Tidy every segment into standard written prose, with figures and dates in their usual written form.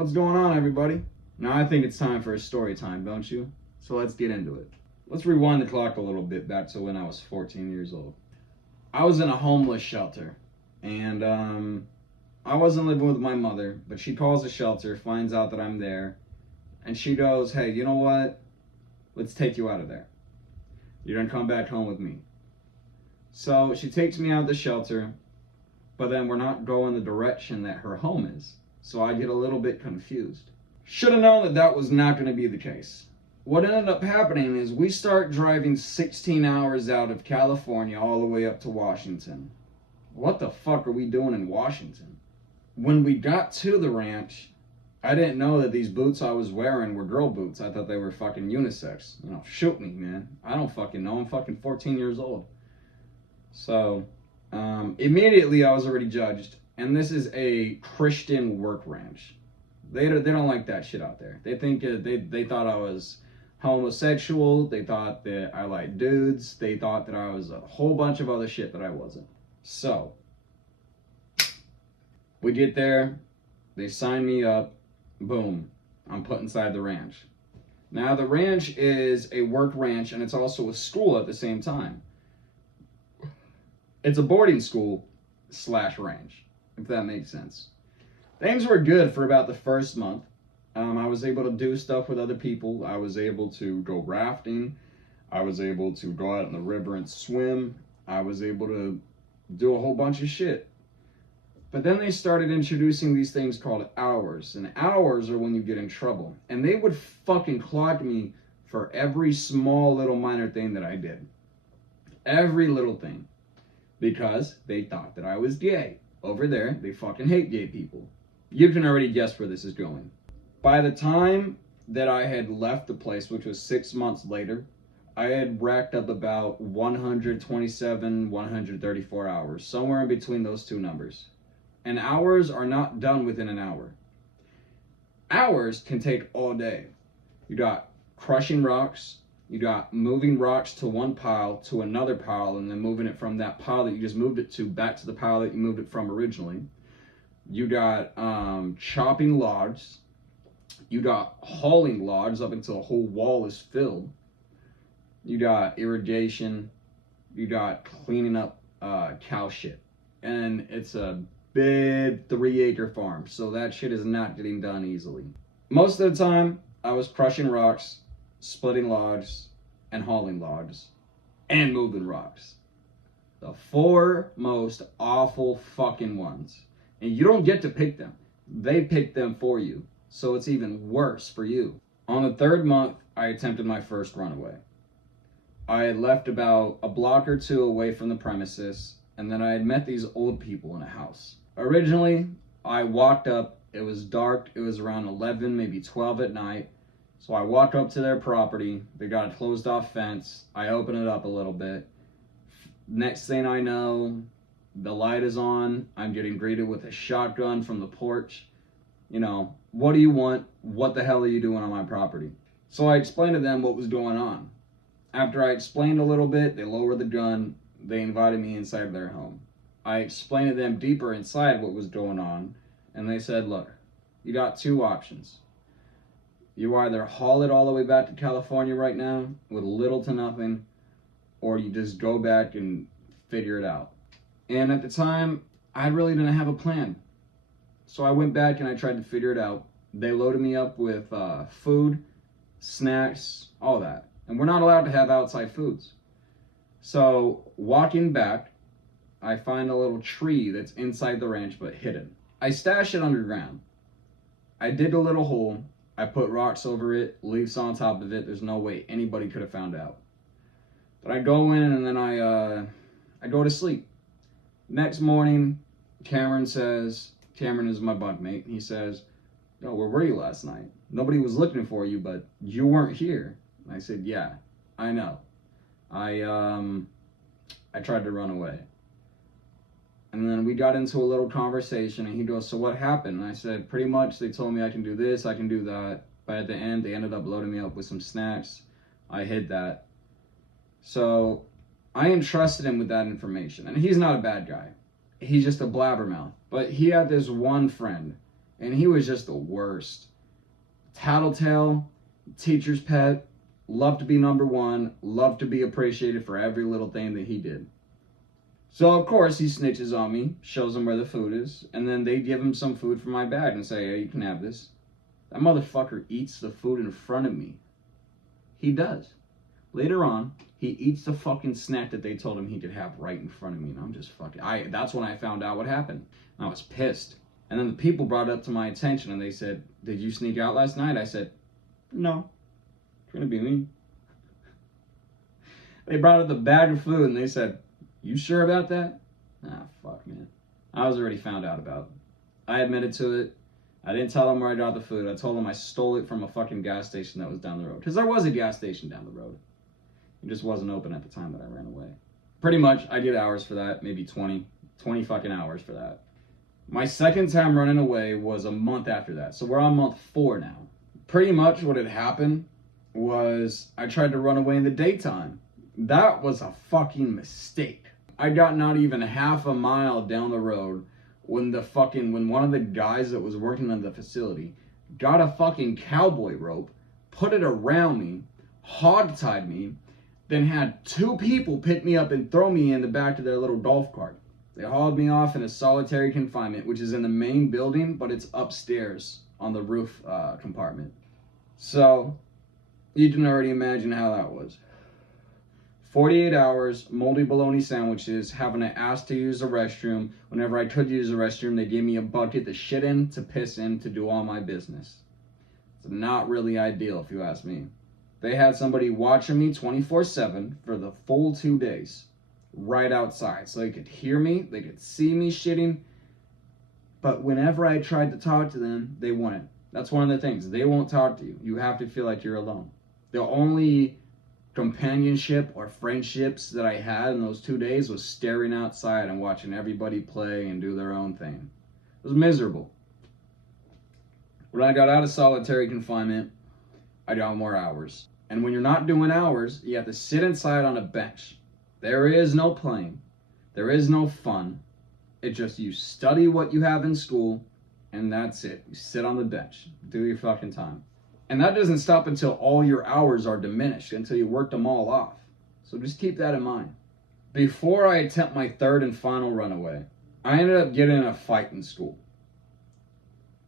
What's going on, everybody? Now I think it's time for a story time, don't you? So let's get into it. Let's rewind the clock a little bit back to when I was 14 years old. I was in a homeless shelter, and I wasn't living with my mother, but she calls the shelter, finds out that I'm there, and she goes, "Hey, you know what? Let's take you out of there. You're gonna come back home with me." So she takes me out of the shelter, but then we're not going the direction that her home is. So I get a little bit confused. Should have known that that was not going to be the case. What ended up happening is we start driving 16 hours out of California all the way up to Washington. What the fuck are we doing in Washington? When we got to the ranch, I didn't know that these boots I was wearing were girl boots. I thought they were fucking unisex. You know, shoot me, man. I don't fucking know. I'm fucking 14 years old. So, immediately I was already judged. And this is a Christian work ranch. They don't like that shit out there. They think they thought I was homosexual. They thought that I liked dudes. They thought that I was a whole bunch of other shit that I wasn't. So we get there. They sign me up. Boom. I'm put inside the ranch. Now the ranch is a work ranch, and it's also a school at the same time. It's a boarding school / ranch, if that makes sense. Things were good for about the first month. I was able to do stuff with other people. I was able to go rafting. I was able to go out in the river and swim. I was able to do a whole bunch of shit. But then they started introducing these things called hours. And hours are when you get in trouble. And they would fucking clock me for every small little minor thing that I did. Every little thing. Because they thought that I was gay. Over there, they fucking hate gay people. You can already guess where this is going. By the time that I had left the place, which was 6 months later, I had racked up about 127, 134 hours. Somewhere in between those two numbers. And hours are not done within an hour. Hours can take all day. You got crushing rocks. You got moving rocks to one pile to another pile, and then moving it from that pile that you just moved it to back to the pile that you moved it from originally. You got chopping logs. You got hauling logs up until the whole wall is filled. You got irrigation. You got cleaning up cow shit. And it's a big 3-acre farm, so that shit is not getting done easily. Most of the time, I was crushing rocks, splitting logs, and hauling logs, and moving rocks. The 4 most awful fucking ones. And you don't get to pick them. They pick them for you. So it's even worse for you. On the 3rd month, I attempted my first runaway. I had left about a block or 2 away from the premises, and then I had met these old people in a house. Originally, I walked up. It was dark. It was around 11, maybe 12 at night. So I walk up to their property. They got a closed off fence. I open it up a little bit. Next thing I know, the light is on. I'm getting greeted with a shotgun from the porch. You know, what do you want? What the hell are you doing on my property? So I explained to them what was going on. After I explained a little bit, they lowered the gun. They invited me inside their home. I explained to them deeper inside what was going on. And they said, look, you got 2 options. You either haul it all the way back to California right now with little to nothing, or you just go back and figure it out. And at the time, I really didn't have a plan. So I went back and I tried to figure it out. They loaded me up with food, snacks, all that. And we're not allowed to have outside foods. So walking back, I find a little tree that's inside the ranch but hidden. I stash it underground. I dig a little hole. I put rocks over it, leaves on top of it. There's no way anybody could have found out. But I go in and then I go to sleep. Next morning, Cameron is my bunkmate. He says, "Oh, where were you last night? Nobody was looking for you, but you weren't here." And I said, "Yeah, I know. I tried to run away." And then we got into a little conversation, and he goes, "So what happened?" And I said, "Pretty much they told me I can do this, I can do that. But at the end, they ended up loading me up with some snacks. I hid that." So I entrusted him with that information. And he's not a bad guy. He's just a blabbermouth. But he had this one friend, And he was just the worst. Tattletale, teacher's pet, loved to be number one, loved to be appreciated for every little thing that he did. So, of course, he snitches on me, shows them where the food is, and then they give him some food from my bag and say, hey, you can have this. That motherfucker eats the food in front of me. He does. Later on, he eats the fucking snack that they told him he could have right in front of me, and I'm just fucking... That's when I found out what happened. I was pissed. And then the people brought it up to my attention, and they said, did you sneak out last night? I said, no. It's gonna be me. They brought up the bag of food, and they said, you sure about that? Ah, fuck, man. I was already found out about it. I admitted to it. I didn't tell them where I got the food. I told them I stole it from a fucking gas station that was down the road. Because there was a gas station down the road. It just wasn't open at the time that I ran away. Pretty much, I did hours for that. Maybe 20 fucking hours for that. My second time running away was a month after that. So we're on month 4 now. Pretty much what had happened was I tried to run away in the daytime. That was a fucking mistake. I got not even half a mile down the road when one of the guys that was working on the facility got a fucking cowboy rope, put it around me, hog-tied me, then had 2 people pick me up and throw me in the back of their little golf cart. They hauled me off in a solitary confinement, which is in the main building, but it's upstairs on the roof compartment. So, you can already imagine how that was. 48 hours, moldy bologna sandwiches, having to ask to use the restroom. Whenever I could use the restroom, they gave me a bucket to shit in, to piss in, to do all my business. It's not really ideal, if you ask me. They had somebody watching me 24/7 for the full 2 days, right outside, so they could hear me, they could see me shitting, but whenever I tried to talk to them, they wouldn't. That's one of the things. They won't talk to you. You have to feel like you're alone. The only companionship or friendships that I had in those 2 days was staring outside and watching everybody play and do their own thing. It was miserable. When I got out of solitary confinement, I got more hours. And when you're not doing hours, you have to sit inside on a bench. There is no playing. There is no fun. It just, you study what you have in school, and that's it. You sit on the bench. Do your fucking time. And that doesn't stop until all your hours are diminished, until you work them all off. So just keep that in mind. Before I attempt my 3rd and final runaway, I ended up getting in a fight in school.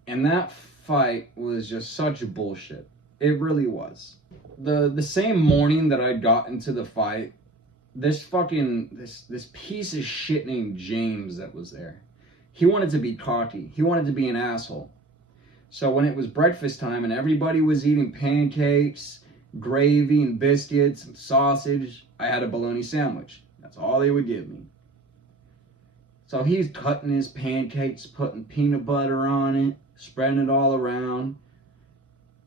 And that fight was just such bullshit. It really was. The same morning that I got into the fight, this piece of shit named James that was there, he wanted to be cocky. He wanted to be an asshole. So when it was breakfast time and everybody was eating pancakes, gravy and biscuits and sausage, I had a bologna sandwich. That's all they would give me. So he's cutting his pancakes, putting peanut butter on it, spreading it all around.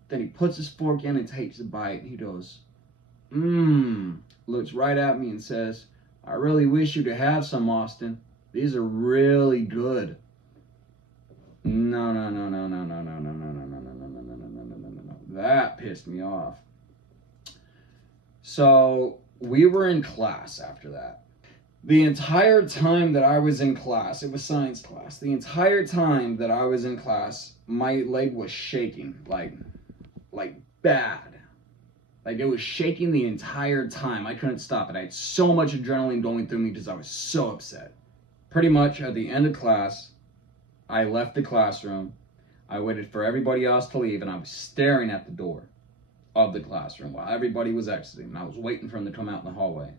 Then he puts his fork in and takes a bite. He goes, looks right at me and says, I really wish you could have some, Austin. These are really good. No. That pissed me off. So we were in class after that. The entire time that I was in class, it was science class. The entire time that I was in class, my leg was shaking, like bad. Like it was shaking the entire time. I couldn't stop it. I had so much adrenaline going through me because I was so upset. Pretty much at the end of class, I left the classroom. I waited for everybody else to leave, and I was staring at the door of the classroom while everybody was exiting. And I was waiting for them to come out in the hallway.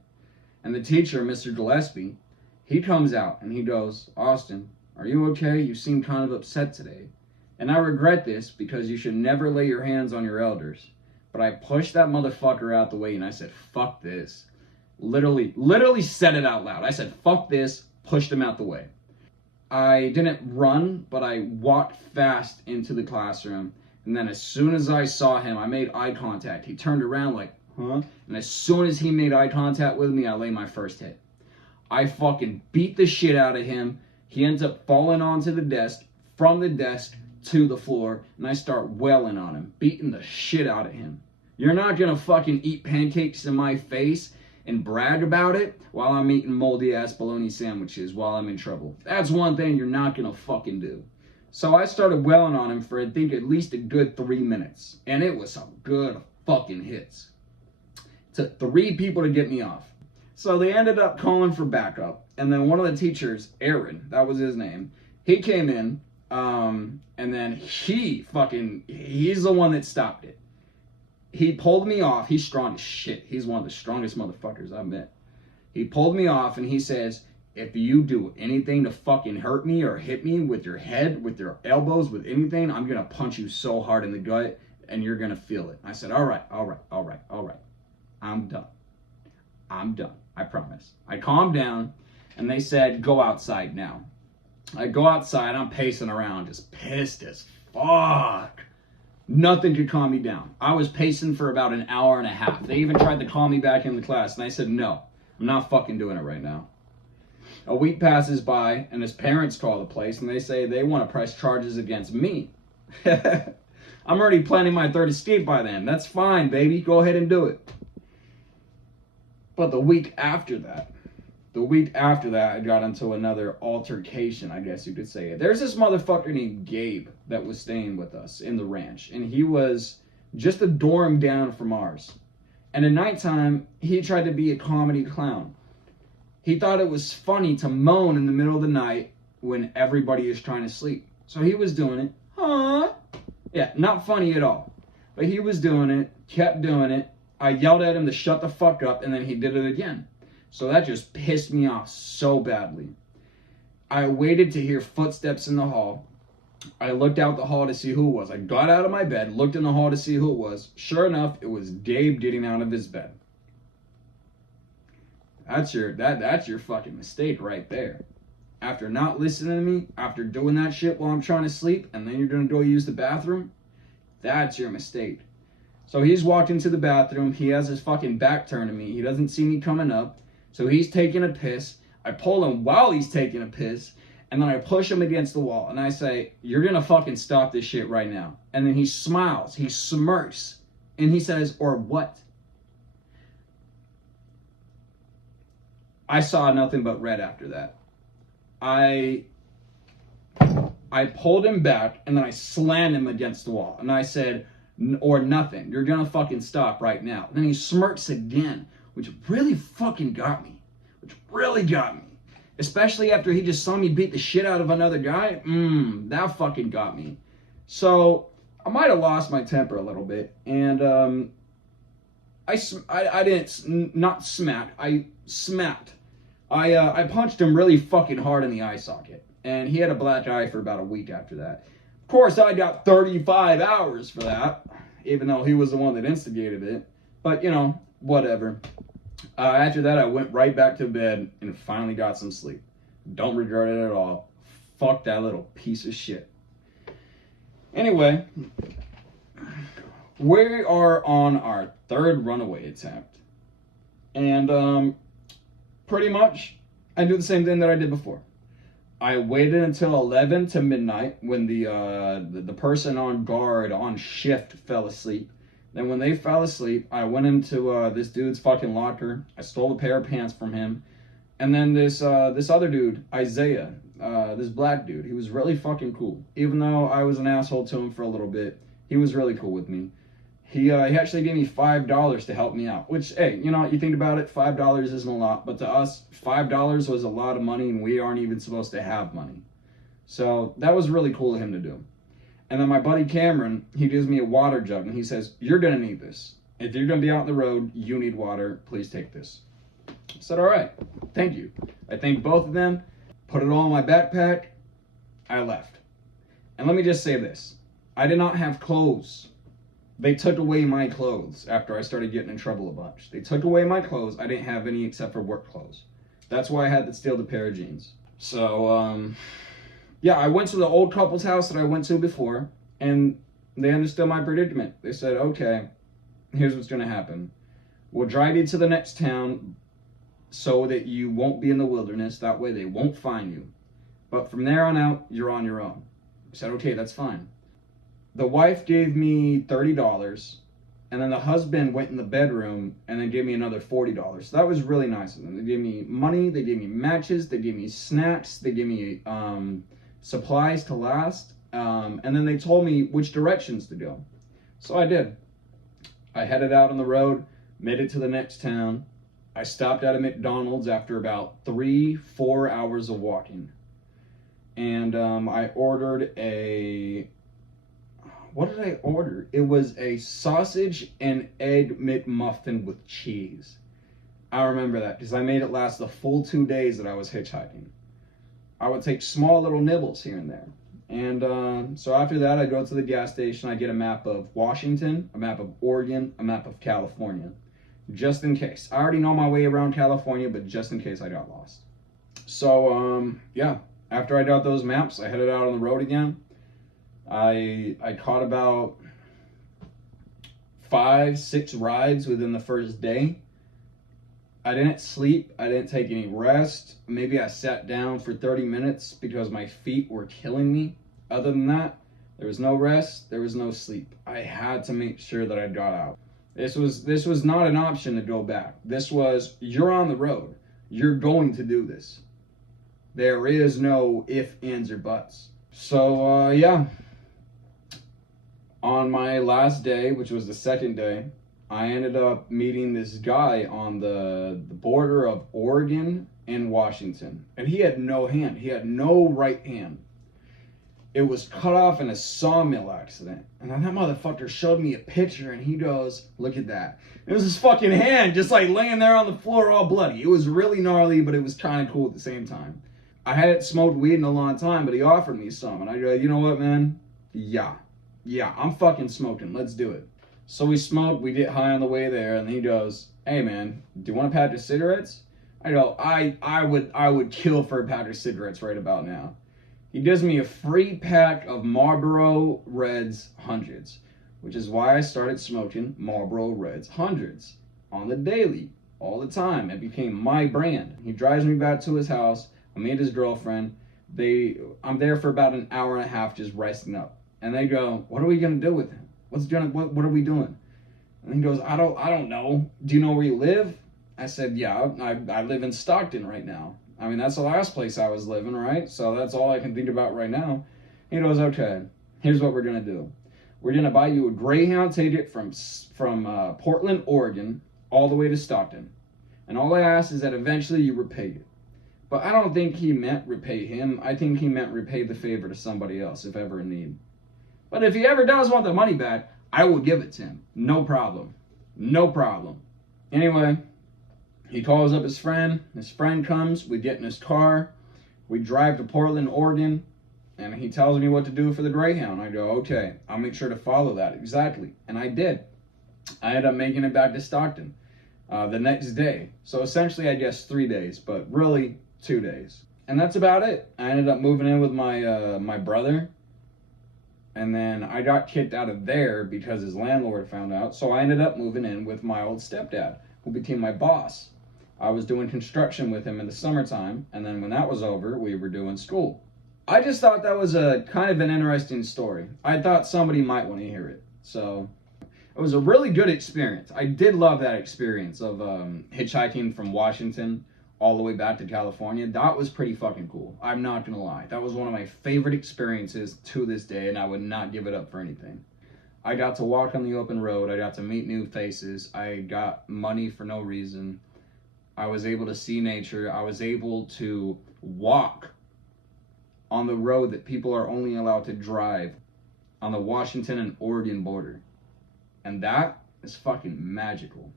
And the teacher, Mr. Gillespie, he comes out and he goes, Austin, are you okay? You seem kind of upset today. And I regret this because you should never lay your hands on your elders. But I pushed that motherfucker out the way and I said, fuck this. Literally said it out loud. I said, fuck this, pushed him out the way. I didn't run, but I walked fast into the classroom. And then as soon as I saw him, I made eye contact. He turned around like, huh? And as soon as he made eye contact with me, I laid my first hit. I fucking beat the shit out of him. He ends up falling onto the desk, from the desk to the floor, and I start wailing on him, beating the shit out of him. You're not gonna fucking eat pancakes in my face and brag about it while I'm eating moldy ass bologna sandwiches while I'm in trouble. That's one thing you're not gonna fucking do. So I started wailing on him for I think at least a good 3 minutes. And it was some good fucking hits. It took 3 people to get me off. So they ended up calling for backup. And then one of the teachers, Aaron, that was his name, he came in. And then he's the one that stopped it. He pulled me off. He's strong as shit. He's one of the strongest motherfuckers I've met. He pulled me off and he says, if you do anything to fucking hurt me or hit me with your head, with your elbows, with anything, I'm going to punch you so hard in the gut and you're going to feel it. I said, all right. I'm done. I promise. I calmed down and they said, go outside now. I go outside, I'm pacing around, just pissed as fuck. Nothing could calm me down. I was pacing for about an hour and a half. They even tried to call me back in the class, and I said, no, I'm not fucking doing it right now. A week passes by, and his parents call the place, and they say they want to press charges against me. I'm already planning my third escape by then. That's fine, baby. Go ahead and do it. But the week after that, I got into another altercation, I guess you could say. There's this motherfucker named Gabe that was staying with us in the ranch, and he was just a dorm down from ours. And at nighttime, he tried to be a comedy clown. He thought it was funny to moan in the middle of the night when everybody is trying to sleep. So he was doing it. Huh? Yeah, not funny at all. But he was doing it, kept doing it. I yelled at him to shut the fuck up, and then he did it again. So that just pissed me off so badly. I waited to hear footsteps in the hall. I looked out the hall to see who it was. I got out of my bed, looked in the hall to see who it was. Sure enough, it was Gabe getting out of his bed. That's your fucking mistake right there. After not listening to me, after doing that shit while I'm trying to sleep, and then you're gonna go use the bathroom, that's your mistake. So he's walked into the bathroom. He has his fucking back turned to me. He doesn't see me coming up. So he's taking a piss. I pull him while he's taking a piss. And then I push him against the wall. And I say, you're going to fucking stop this shit right now. And then he smiles. He smirks. And he says, or what? I saw nothing but red after that. I pulled him back. And then I slammed him against the wall. And I said, or nothing. You're going to fucking stop right now. And then he smirks again. Which really fucking got me. Especially after he just saw me beat the shit out of another guy. That fucking got me. So, I might have lost my temper a little bit. And, I smacked. I punched him really fucking hard in the eye socket. And he had a black eye for about a week after that. Of course, I got 35 hours for that. Even though he was the one that instigated it. But, you know, whatever. After that, I went right back to bed and finally got some sleep. Don't regret it at all. Fuck that little piece of shit. Anyway, we are on our third runaway attempt. And pretty much, I do the same thing that I did before. I waited until 11 to midnight when the person on guard, on shift, fell asleep. Then when they fell asleep, I went into this dude's fucking locker. I stole a pair of pants from him. And then this other dude, Isaiah, this black dude, he was really fucking cool. Even though I was an asshole to him for a little bit, he was really cool with me. He actually gave me $5 to help me out. Which, hey, you know, you think about it, $5 isn't a lot. But to us, $5 was a lot of money, and we aren't even supposed to have money. So that was really cool of him to do. And then my buddy Cameron, he gives me a water jug, and he says, you're going to need this. If you're going to be out on the road, you need water. Please take this. I said, all right, thank you. I thanked both of them, put it all in my backpack. I left. And let me just say this. I did not have clothes. They took away my clothes after I started getting in trouble a bunch. They took away my clothes. I didn't have any except for work clothes. That's why I had to steal the pair of jeans. So, yeah, I went to the old couple's house that I went to before, and they understood my predicament. They said, okay, here's what's going to happen. We'll drive you to the next town so that you won't be in the wilderness. That way they won't find you. But from there on out, you're on your own. I said, okay, that's fine. The wife gave me $30, and then the husband went in the bedroom and then gave me another $40. So that was really nice of them. They gave me money, they gave me matches, they gave me snacks, they gave me supplies to last. And then they told me which directions to go. So I did. I headed out on the road, made it to the next town. I stopped at a McDonald's after about 3-4 hours of walking. And I ordered a... What did I order? It was a sausage and egg McMuffin with cheese. I remember that because I made it last the full 2 days that I was hitchhiking. I would take small little nibbles here and there. And so after that, I go to the gas station. I get a map of Washington, a map of Oregon, a map of California. Just in case. I already know my way around California, but just in case I got lost. So, yeah. After I got those maps, I headed out on the road again. I caught about 5-6 rides within the first day. I didn't sleep. I didn't take any rest. Maybe I sat down for 30 minutes because my feet were killing me. Other than that, there was no rest. There was no sleep. I had to make sure that I got out. This was not an option to go back. This was, you're on the road. You're going to do this. There is no if, ands, or buts. So, yeah. On my last day, which was the second day, I ended up meeting this guy on the border of Oregon and Washington. And he had no hand. He had no right hand. It was cut off in a sawmill accident. And then that motherfucker showed me a picture and he goes, look at that. It was his fucking hand just like laying there on the floor all bloody. It was really gnarly, but it was kind of cool at the same time. I hadn't smoked weed in a long time, but he offered me some. And I go, you know what, man? Yeah, I'm fucking smoking. Let's do it. So we smoked, we get high on the way there, and he goes, hey man, do you want a pack of cigarettes? I go, I would kill for a pack of cigarettes right about now. He gives me a free pack of Marlboro Reds Hundreds, which is why I started smoking Marlboro Reds Hundreds on the daily, all the time. It became my brand. He drives me back to his house. I meet his girlfriend. I'm there for about an hour and a half just resting up. And they go, what are we gonna do with him? What are we doing? And he goes, I don't know. Do you know where you live? I said, yeah, I live in Stockton right now. I mean, that's the last place I was living, right? So that's all I can think about right now. He goes, okay, here's what we're gonna do. We're gonna buy you a Greyhound ticket from Portland, Oregon, all the way to Stockton. And all I ask is that eventually you repay it. But I don't think he meant repay him. I think he meant repay the favor to somebody else, if ever in need. But if he ever does want the money back, I will give it to him. No problem. No problem. Anyway, he calls up his friend. His friend comes. We get in his car. We drive to Portland, Oregon. And he tells me what to do for the Greyhound. I go, okay, I'll make sure to follow that. Exactly. And I did. I ended up making it back to Stockton the next day. So essentially, I guess 3 days, but really 2 days. And that's about it. I ended up moving in with my brother. And then I got kicked out of there because his landlord found out. So I ended up moving in with my old stepdad, who became my boss. I was doing construction with him in the summertime. And then when that was over, we were doing school. I just thought that was a kind of an interesting story. I thought somebody might want to hear it. So it was a really good experience. I did love that experience of hitchhiking from Washington all the way back to California. That was pretty fucking cool. I'm not gonna lie. That was one of my favorite experiences to this day, and I would not give it up for anything. I got to walk on the open road. I got to meet new faces. I got money for no reason. I was able to see nature. I was able to walk on the road that people are only allowed to drive on the Washington and Oregon border. And that is fucking magical.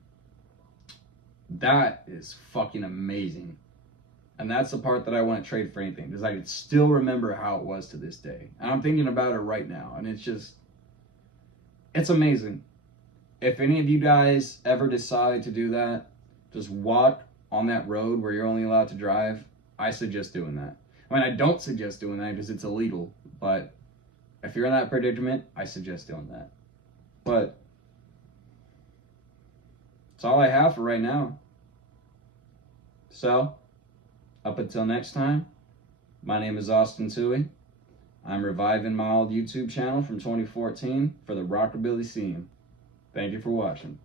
That is fucking amazing. And that's the part that I want to trade for anything, because I can still remember how it was to this day. And I'm thinking about it right now, and it's amazing. If any of you guys ever decide to do that, just walk on that road where you're only allowed to drive, I suggest doing that. I mean, I don't suggest doing that because it's illegal, but if you're in that predicament, I suggest doing that. But that's all I have for right now. So, up until next time, my name is Austin Tui. I'm reviving my old YouTube channel from 2014 for the rockabilly scene. Thank you for watching.